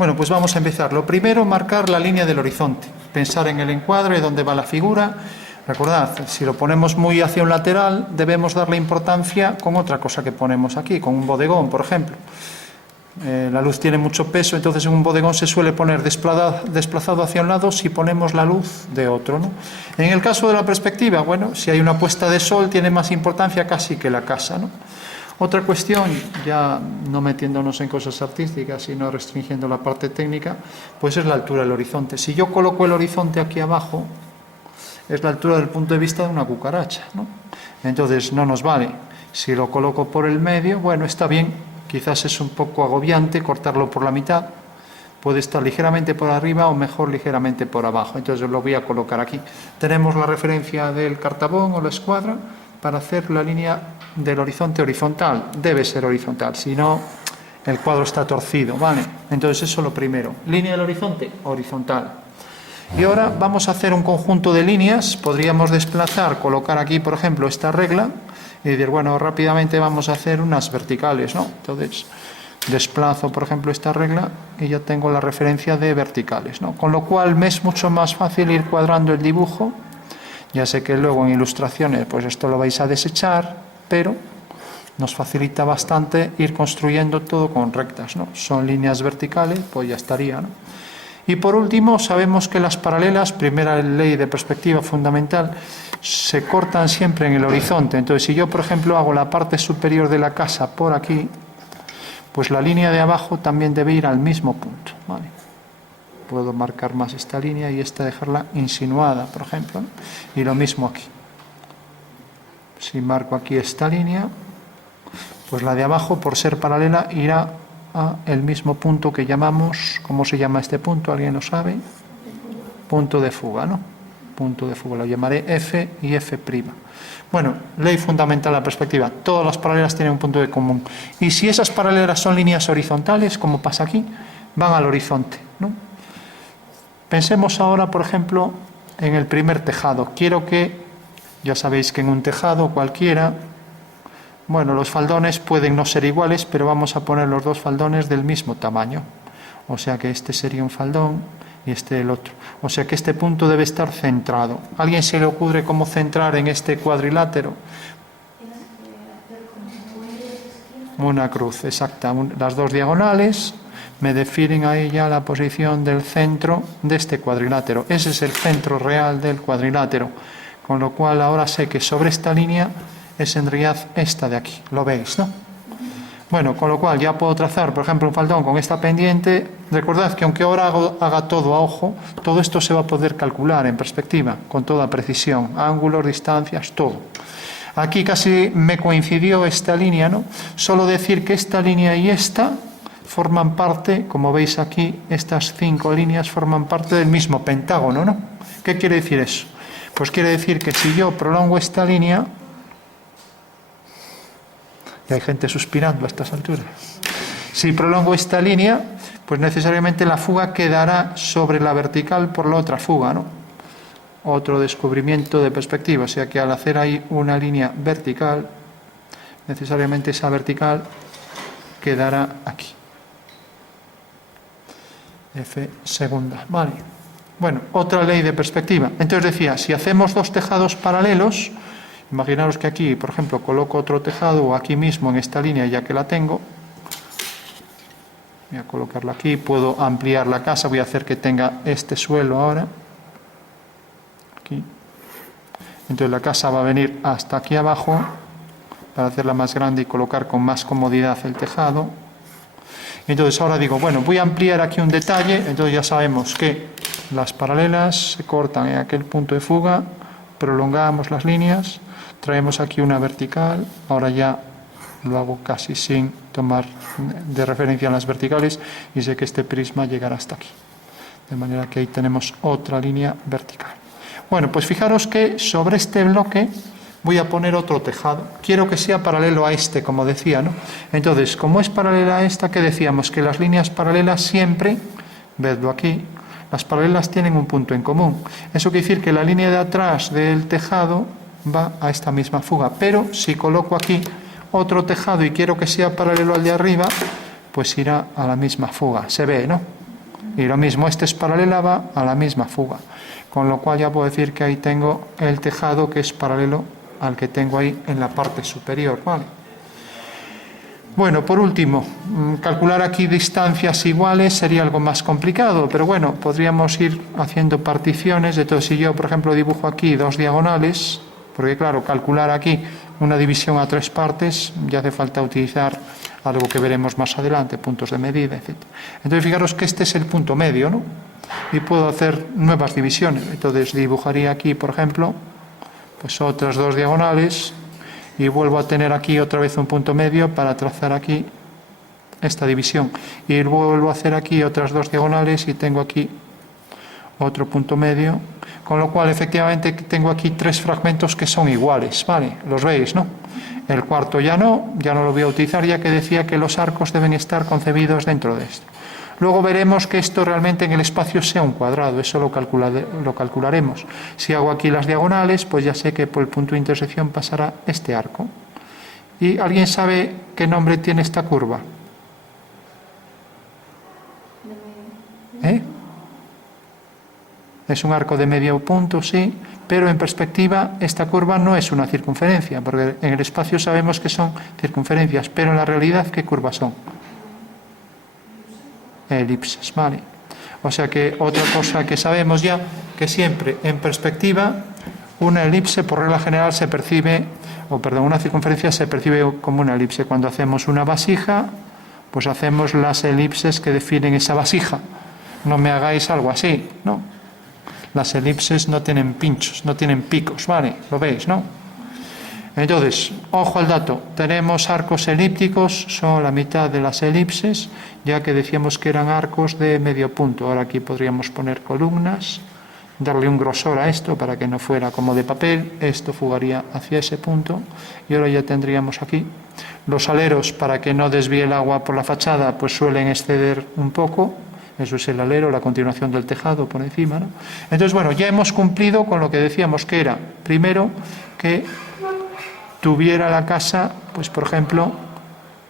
Bueno, pues vamos a empezar. Lo primero, marcar la línea del horizonte. Pensar en el encuadre, dónde va la figura. Recordad, si lo ponemos muy hacia un lateral, debemos darle importancia con otra cosa que ponemos aquí, con un bodegón, por ejemplo. La luz tiene mucho peso, entonces en un bodegón se suele poner desplazado hacia un lado si ponemos la luz de otro, ¿no? En el caso de la perspectiva, bueno, si hay una puesta de sol tiene más importancia casi que la casa, ¿no? Otra cuestión, ya no metiéndonos en cosas artísticas, sino restringiendo la parte técnica, pues es la altura del horizonte. Si yo coloco el horizonte aquí abajo, es la altura del punto de vista de una cucaracha, ¿no? Entonces no nos vale. Si lo coloco por el medio, bueno, está bien. Quizás es un poco agobiante cortarlo por la mitad. Puede estar ligeramente por arriba o mejor ligeramente por abajo. Entonces lo voy a colocar aquí. Tenemos la referencia del cartabón o la escuadra para hacer la línea del horizonte horizontal. Debe ser horizontal, si no el cuadro está torcido, ¿vale? Entonces eso es lo primero. Línea del horizonte horizontal. Y ahora vamos a hacer un conjunto de líneas. Podríamos desplazar, colocar aquí, por ejemplo, esta regla y decir, bueno, rápidamente vamos a hacer unas verticales, ¿no? Entonces, desplazo, por ejemplo, esta regla y ya tengo la referencia de verticales, ¿no? Con lo cual me es mucho más fácil ir cuadrando el dibujo. Ya sé que luego en ilustraciones, pues esto lo vais a desechar, pero nos facilita bastante ir construyendo todo con rectas, ¿no? Son líneas verticales, pues ya estaría, ¿no? Y por último, sabemos que las paralelas, primera ley de perspectiva fundamental, se cortan siempre en el horizonte. Entonces, si yo, por ejemplo, hago la parte superior de la casa por aquí, pues la línea de abajo también debe ir al mismo punto, ¿vale? Puedo marcar más esta línea y esta dejarla insinuada, por ejemplo, ¿no? Y lo mismo aquí. Si marco aquí esta línea, pues la de abajo, por ser paralela, irá a el mismo punto que llamamos, ¿cómo se llama este punto? ¿Alguien lo sabe? Punto de fuga, ¿no? Punto de fuga, lo llamaré F y F'. Bueno, ley fundamental de la perspectiva, todas las paralelas tienen un punto de común. Y si esas paralelas son líneas horizontales, como pasa aquí, van al horizonte, ¿no? Pensemos ahora, por ejemplo, en el primer tejado. Quiero que, ya sabéis que en un tejado cualquiera, bueno, los faldones pueden no ser iguales, pero vamos a poner los dos faldones del mismo tamaño. O sea que este sería un faldón y este el otro. O sea que este punto debe estar centrado. ¿A alguien se le ocurre cómo centrar en este cuadrilátero? Una cruz, exacta. Las dos diagonales me definen ahí ya la posición del centro de este cuadrilátero. Ese es el centro real del cuadrilátero. Con lo cual ahora sé que sobre esta línea es en realidad esta de aquí, lo veis, ¿no? Bueno, con lo cual ya puedo trazar, por ejemplo, un faldón con esta pendiente. Recordad que aunque ahora haga todo a ojo, todo esto se va a poder calcular en perspectiva, con toda precisión, ángulos, distancias, todo. Aquí casi me coincidió esta línea, ¿no? Solo decir que esta línea y esta forman parte, como veis aquí, estas 5 líneas forman parte del mismo pentágono, ¿no? ¿Qué quiere decir eso? Pues quiere decir que si yo prolongo esta línea, y hay gente suspirando a estas alturas. Si prolongo esta línea, pues necesariamente la fuga quedará sobre la vertical por la otra fuga, ¿no? Otro descubrimiento de perspectiva, o sea que al hacer ahí una línea vertical, necesariamente esa vertical quedará aquí. F segunda, vale. Bueno, otra ley de perspectiva. Entonces decía, si hacemos dos tejados paralelos, imaginaros que aquí, por ejemplo, coloco otro tejado o aquí mismo en esta línea ya que la tengo. Voy a colocarla aquí, puedo ampliar la casa, voy a hacer que tenga este suelo ahora. Aquí. Entonces la casa va a venir hasta aquí abajo para hacerla más grande y colocar con más comodidad el tejado. Entonces ahora digo, bueno, voy a ampliar aquí un detalle, entonces ya sabemos que las paralelas se cortan en aquel punto de fuga, prolongamos las líneas, traemos aquí una vertical, ahora ya lo hago casi sin tomar de referencia las verticales y sé que este prisma llegará hasta aquí. De manera que ahí tenemos otra línea vertical. Bueno, pues fijaros que sobre este bloque voy a poner otro tejado. Quiero que sea paralelo a este, como decía, ¿no? Entonces, como es paralela a esta, ¿qué decíamos? Que las líneas paralelas siempre, vedlo aquí, las paralelas tienen un punto en común. Eso quiere decir que la línea de atrás del tejado va a esta misma fuga. Pero si coloco aquí otro tejado y quiero que sea paralelo al de arriba, pues irá a la misma fuga. Se ve, ¿no? Y lo mismo, este es paralela, va a la misma fuga. Con lo cual ya puedo decir que ahí tengo el tejado que es paralelo al que tengo ahí en la parte superior, ¿vale? Bueno, por último, calcular aquí distancias iguales sería algo más complicado, pero bueno, podríamos ir haciendo particiones. Entonces, si yo, por ejemplo, dibujo aquí dos diagonales, porque claro, calcular aquí una división a tres partes, ya hace falta utilizar algo que veremos más adelante, puntos de medida, etc. Entonces, fijaros que este es el punto medio, ¿no? Y puedo hacer nuevas divisiones. Entonces, dibujaría aquí, por ejemplo, pues otras dos diagonales, y vuelvo a tener aquí otra vez un punto medio para trazar aquí esta división. Y vuelvo a hacer aquí otras dos diagonales y tengo aquí otro punto medio. Con lo cual, efectivamente, tengo aquí tres fragmentos que son iguales, ¿vale? Los veis, ¿no? El cuarto ya no lo voy a utilizar, ya que decía que los arcos deben estar concebidos dentro de esto. Luego veremos que esto realmente en el espacio sea un cuadrado, eso lo calcularemos. Si hago aquí las diagonales, pues ya sé que por el punto de intersección pasará este arco. ¿Y alguien sabe qué nombre tiene esta curva? Es un arco de medio punto, sí, pero en perspectiva esta curva no es una circunferencia, porque en el espacio sabemos que son circunferencias, pero en la realidad, ¿qué curvas son? Elipses, ¿vale? O sea que otra cosa que sabemos ya, que siempre en perspectiva una elipse por regla general se percibe, una circunferencia se percibe como una elipse. Cuando hacemos una vasija, pues hacemos las elipses que definen esa vasija. No me hagáis algo así, ¿no? Las elipses no tienen pinchos, no tienen picos, ¿vale? Lo veis, ¿no? Entonces, ojo al dato, tenemos arcos elípticos, son la mitad de las elipses, ya que decíamos que eran arcos de medio punto. Ahora aquí podríamos poner columnas, darle un grosor a esto para que no fuera como de papel, esto fugaría hacia ese punto, y ahora ya tendríamos aquí los aleros, para que no desvíe el agua por la fachada, pues suelen exceder un poco. Eso es el alero, la continuación del tejado por encima, ¿no? Entonces, bueno, ya hemos cumplido con lo que decíamos que era, primero, que tuviera la casa, pues por ejemplo,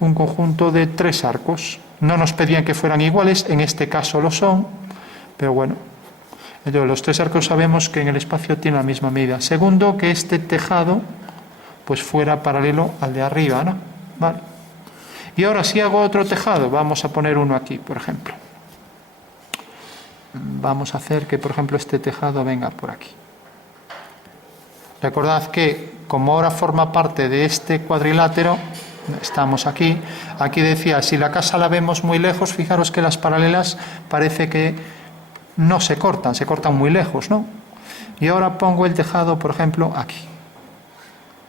un conjunto de tres arcos. No nos pedían que fueran iguales, en este caso lo son, pero bueno. Entonces, los tres arcos sabemos que en el espacio tienen la misma medida. Segundo, que este tejado pues fuera paralelo al de arriba, ¿no? Vale. Y ahora si hago otro tejado, vamos a poner uno aquí, por ejemplo. Vamos a hacer que, por ejemplo, este tejado venga por aquí. Recordad que, como ahora forma parte de este cuadrilátero, estamos aquí. Aquí decía, si la casa la vemos muy lejos, fijaros que las paralelas parece que no se cortan muy lejos, ¿no? Y ahora pongo el tejado, por ejemplo, aquí.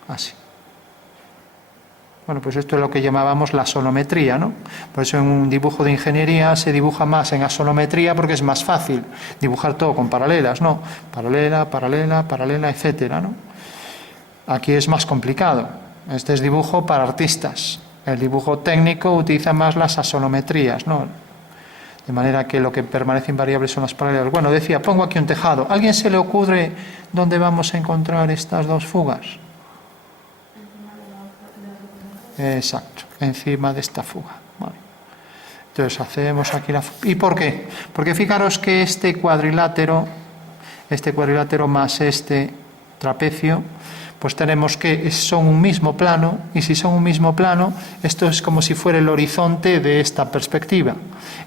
Así. Bueno, pues esto es lo que llamábamos la sonometría, ¿no? Por eso en un dibujo de ingeniería se dibuja más en asonometría, porque es más fácil dibujar todo con paralelas, ¿no? Paralela, paralela, paralela, etcétera, ¿no? Aquí es más complicado. Este es dibujo para artistas. El dibujo técnico utiliza más las asonometrías, ¿no? De manera que lo que permanece invariable son las paralelas. Bueno, decía, pongo aquí un tejado. ¿A alguien se le ocurre dónde vamos a encontrar estas dos fugas? Exacto, encima de esta fuga. Vale. Entonces hacemos aquí la fuga. ¿Y por qué? Porque fijaros que este cuadrilátero más este trapecio, pues tenemos que son un mismo plano, y si son un mismo plano, esto es como si fuera el horizonte de esta perspectiva.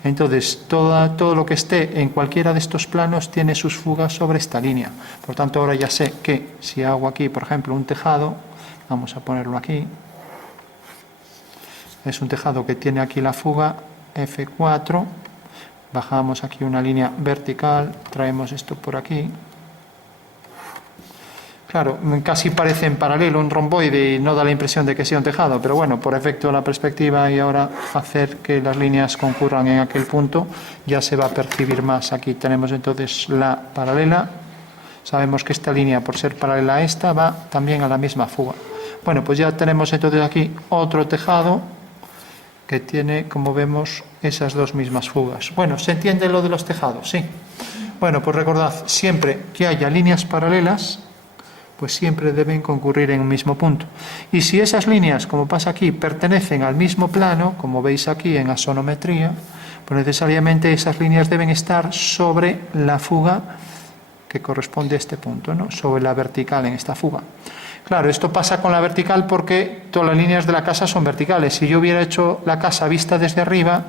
Entonces, todo lo que esté en cualquiera de estos planos tiene sus fugas sobre esta línea. Por tanto, ahora ya sé que si hago aquí, por ejemplo, un tejado, vamos a ponerlo aquí, es un tejado que tiene aquí la fuga F4, bajamos aquí una línea vertical, traemos esto por aquí. Claro, casi parece en paralelo un romboide y no da la impresión de que sea un tejado, pero bueno, por efecto de la perspectiva y ahora hacer que las líneas concurran en aquel punto, ya se va a percibir más. Aquí tenemos entonces la paralela, sabemos que esta línea, por ser paralela a esta, va también a la misma fuga. Bueno, pues ya tenemos entonces aquí otro tejado que tiene, como vemos, esas dos mismas fugas. Bueno, ¿se entiende lo de los tejados? Sí. Bueno, pues recordad, siempre que haya líneas paralelas, pues siempre deben concurrir en un mismo punto. Y si esas líneas, como pasa aquí, pertenecen al mismo plano, como veis aquí en asonometría, pues necesariamente esas líneas deben estar sobre la fuga que corresponde a este punto, ¿no? Sobre la vertical en esta fuga. Claro, esto pasa con la vertical porque todas las líneas de la casa son verticales. Si yo hubiera hecho la casa vista desde arriba,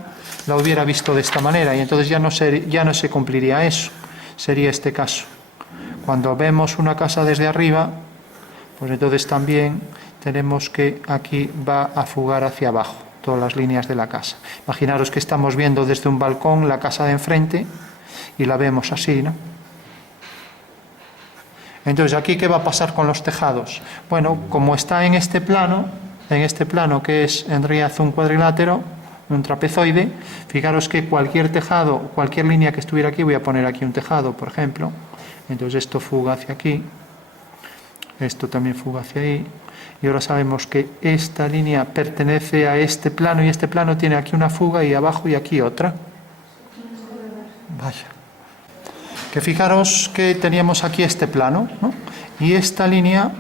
la hubiera visto de esta manera y entonces ya no se cumpliría eso. Sería este caso. Cuando vemos una casa desde arriba, pues entonces también tenemos que aquí va a fugar hacia abajo todas las líneas de la casa. Imaginaros que estamos viendo desde un balcón la casa de enfrente y la vemos así, ¿no? Entonces, ¿aquí qué va a pasar con los tejados? Bueno, como está en este plano que es en realidad un cuadrilátero, un trapezoide, fijaros que cualquier tejado, cualquier línea que estuviera aquí, voy a poner aquí un tejado, por ejemplo, entonces esto fuga hacia aquí, esto también fuga hacia ahí, y ahora sabemos que esta línea pertenece a este plano y este plano tiene aquí una fuga y abajo y aquí otra. Vaya. Que fijaros que teníamos aquí este plano, ¿no? Y esta línea,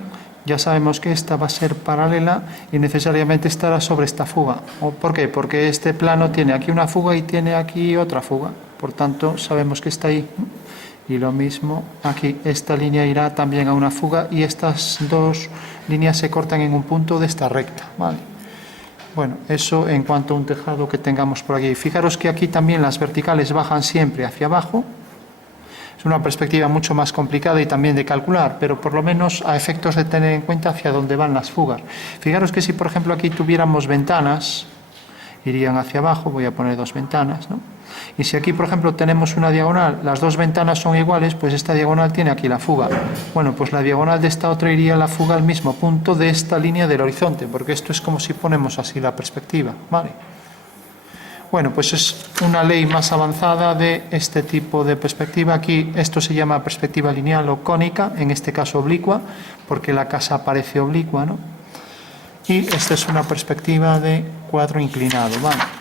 ya sabemos que esta va a ser paralela y necesariamente estará sobre esta fuga. ¿Por qué? Porque este plano tiene aquí una fuga y tiene aquí otra fuga. Por tanto, sabemos que está ahí. Y lo mismo aquí, esta línea irá también a una fuga y estas dos líneas se cortan en un punto de esta recta, ¿vale? Bueno, eso en cuanto a un tejado que tengamos por aquí. Fijaros que aquí también las verticales bajan siempre hacia abajo. Es una perspectiva mucho más complicada y también de calcular, pero por lo menos a efectos de tener en cuenta hacia dónde van las fugas. Fijaros que si, por ejemplo, aquí tuviéramos ventanas, irían hacia abajo, voy a poner dos ventanas, ¿no? Y si aquí, por ejemplo, tenemos una diagonal, las dos ventanas son iguales, pues esta diagonal tiene aquí la fuga. Bueno, pues la diagonal de esta otra iría a la fuga al mismo punto de esta línea del horizonte, porque esto es como si ponemos así la perspectiva, ¿vale? Bueno, pues es una ley más avanzada de este tipo de perspectiva. Aquí esto se llama perspectiva lineal o cónica, en este caso oblicua, porque la casa parece oblicua, ¿no? Y esta es una perspectiva de cuadro inclinado, ¿vale?